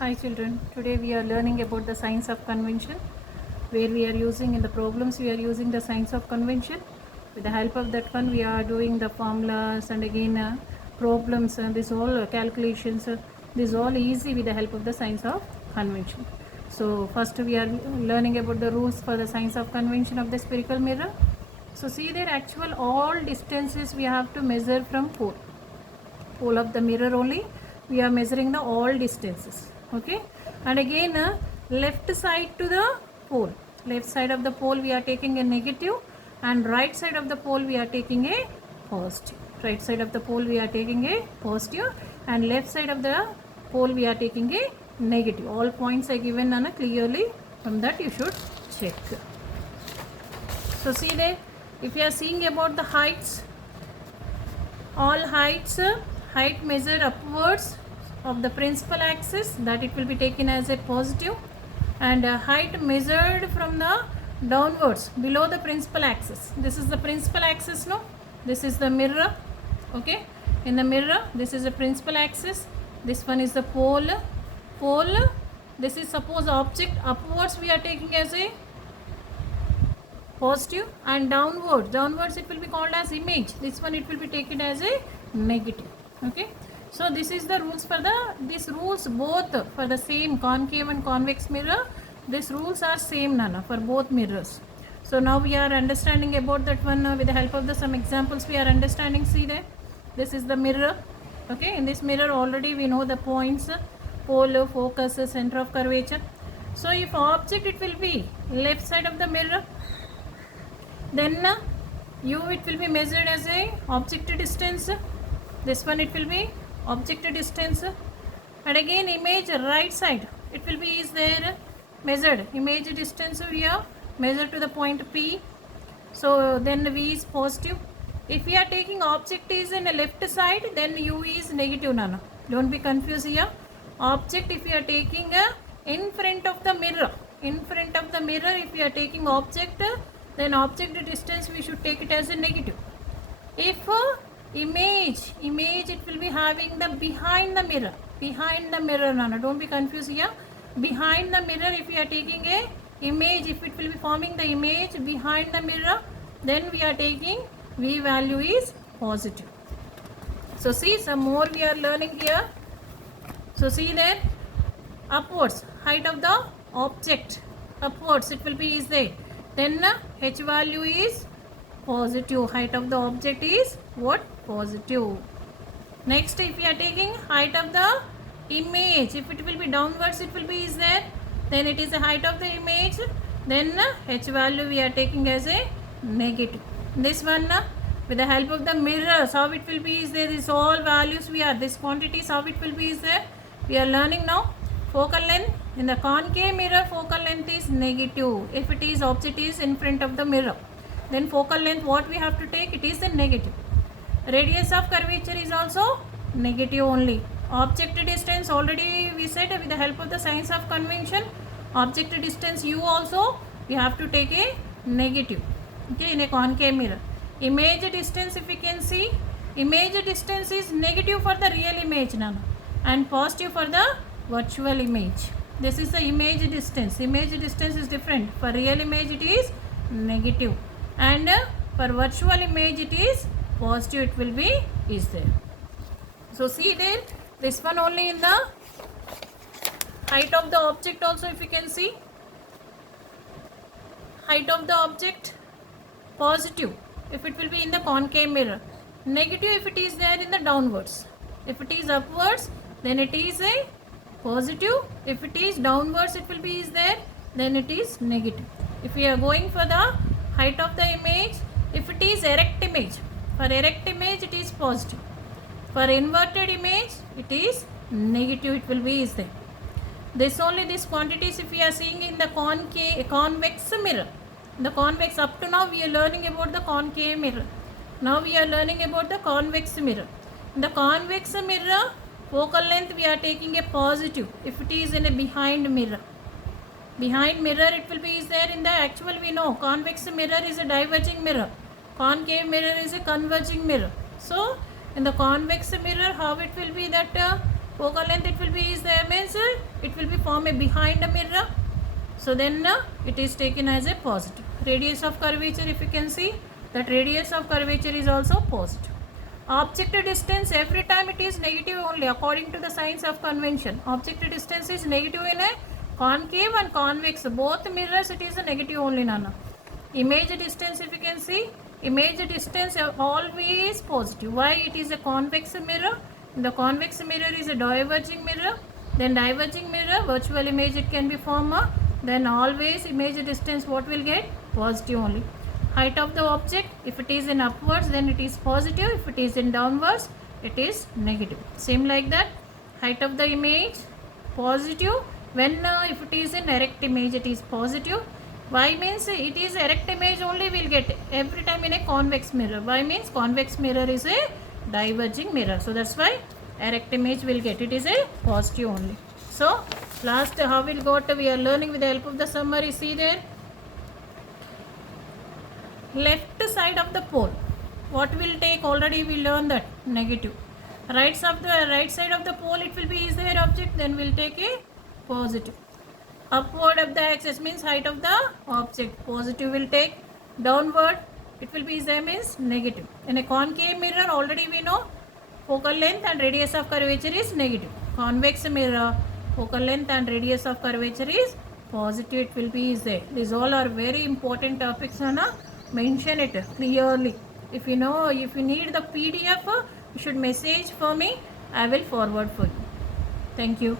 Hi children, today we are learning about the signs of convention, where we are using in the problems we are using the signs of convention. With the help of that one we are doing the formulas and again problems and this all calculations, this all easy with the help of the signs of convention. So first we are learning about the rules for the signs of convention of the spherical mirror. So see there, actual all distances we have to measure from pole of the mirror only we are measuring the all distances. Okay, and again left side to the pole, left side of the pole we are taking a negative and right side of the pole we are taking a positive. Right side of the pole we are taking a positive and left side of the pole we are taking a negative. All points are given clearly, from that you should check. So see there, if you are seeing about the heights, all heights, height measured upwards of the principal axis, that it will be taken as a positive, and height measured from the downwards below the principal axis. This is the principal axis, no? This is the mirror. Okay, in the mirror this is the principal axis, this one is the pole. This is suppose object upwards we are taking as a positive and downwards it will be called as image. This one it will be taken as a negative. Okay, so this is the rules for these rules both for the same concave and convex mirror. These rules are same Nana for both mirrors. So now we are understanding about that one with the help of some examples we are understanding. See there, this is the mirror. Okay, in this mirror already we know the points, pole, focus, center of curvature. So if object it will be left side of the mirror, then u it will be measured as a object distance. This one it will be object distance, and again image right side it will be is there measured image distance we are measured to the point P. So then V is positive. If we are taking object is in a left side, then u is negative. Nana, don't be confused here. Object if we are taking in front of the mirror, if we are taking object, then object distance we should take it as a negative. If image it will be having the behind the mirror, Nana, don't be confused here. Behind the mirror if we are taking a image, if it will be forming the image behind the mirror, then we are taking V value is positive. So see, some more we are learning here. So see there, upwards height of the object, upwards it will be is there, then H value is positive, height of the object is what? Positive. Next, if we are taking height of the image, if it will be downwards it will be is there, then it is the height of the image, then H value we are taking as a negative. This one with the help of the mirrors, how it will be is there, this all values we are, this quantities how it will be is there, we are learning now. Focal length, in the concave mirror focal length is negative if it is object is in front of the mirror, then focal length what we have to take, it is the negative. Radius of curvature is also negative only. Object distance already we said with the help of the signs of convention, object distance u also we have to take a negative. Okay, in a concave mirror. Image distance if we can see, image distance is negative for the real image, Nana, and positive for the virtual image. This is the image distance. Image distance is different. For real image it is negative, and for virtual image it is positive, it will be is there. So see there, this one only in the height of the object also if you can see, height of the object positive if it will be in the concave mirror, negative if it is there in the downwards. If it is upwards then it is a positive, if it is downwards it will be is there, then it is negative. If we are going for the height of the image, if it is erect image, for erect image it is positive, for inverted image it is negative, it will be is there. This only these quantities if we are seeing in the convex mirror. The convex, up to now we are learning about the concave mirror, now we are learning about the convex mirror. In the convex mirror focal length we are taking a positive if it is in a behind mirror it will be is there. In the actual we know convex mirror is a diverging mirror, concave mirror is a converging mirror. So in the convex mirror how it will be that focal length it will be is there means it will be formed behind a mirror. So then it is taken as a positive. Radius of curvature, if you can see, that radius of curvature is also positive. Object distance, every time it is negative only according to the signs of convention. Object distance is negative in a concave and convex. Both mirrors it is a negative only, Nana. Image distance, if you can see, image distance always positive. Why? It is a convex mirror. The convex mirror is a diverging mirror. Then diverging mirror, virtual image it can be formed. Then always image distance what will get? Positive only. Height of the object, if it is in upwards then it is positive, if it is in downwards it is negative. Same like that, height of the image positive, when if it is in erect image it is positive. Why? Means it is erect image only will get every time in a convex mirror. Why? Means convex mirror is a diverging mirror, so that's why erect image will get, it is a positive only. So last how we got, we are learning with the help of the summary. See there, left side of the pole what will take, already we learned that negative. Right side of the pole it will be, is there object, then we'll take a positive. Upward of the axis means height of the object, positive will take. Downward it will be, is there, means negative. In a concave mirror already we know focal length and radius of curvature is negative. Convex mirror, focal length and radius of curvature is positive, it will be, is there. These all are very important topics, Anna. Mention it clearly. If you know, if you need the PDF, you should message for me, I will forward for you. Thank you.